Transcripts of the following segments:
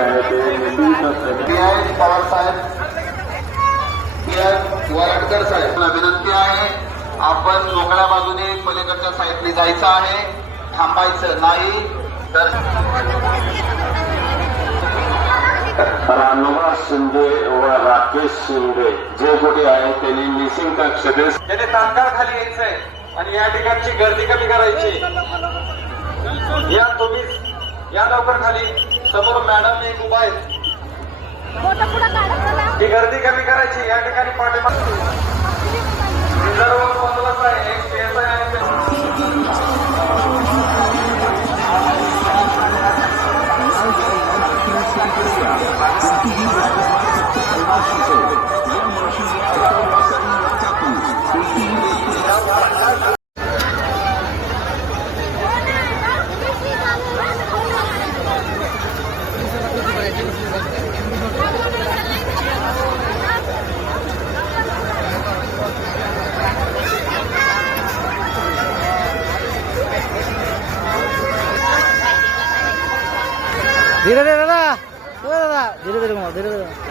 आहे ते पवार साहेब वरटकर साहेब विनंती आहे, आपण मोकळ्या बाजूने पलीकडच्या साईडने जायचं आहे, थांबायचं नाही. तर रानुबा शिंदे व राकेश शिंदे जे कुठे आहे त्यांनी मिसिंग कक्ष त्याने तात्काळ खाली यायचंय आणि या ठिकाणची गर्दी कमी करायची. या तुम्ही या लवकर खाली, समोर मॅडम एक उभा आहे, ही गर्दी कमी करायची. या ठिकाणी पाठीमागे सर्व बंदोबस्त आहे, एक स्टेज आहे. धीरे धीरे दादा, धीरे धीरे घुमाओ, धीरे धीरे.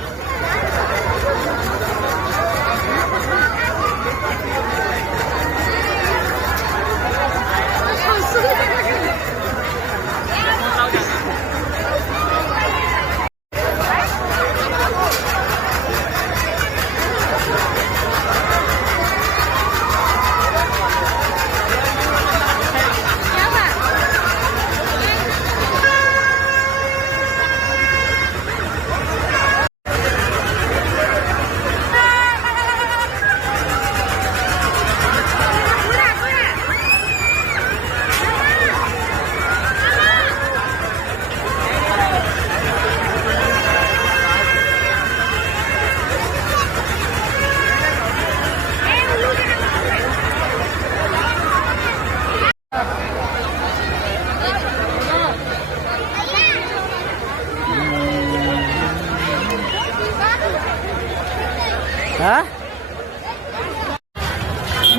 हाँ?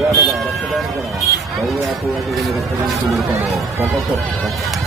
रक्तदान करा. रक्तदान करा.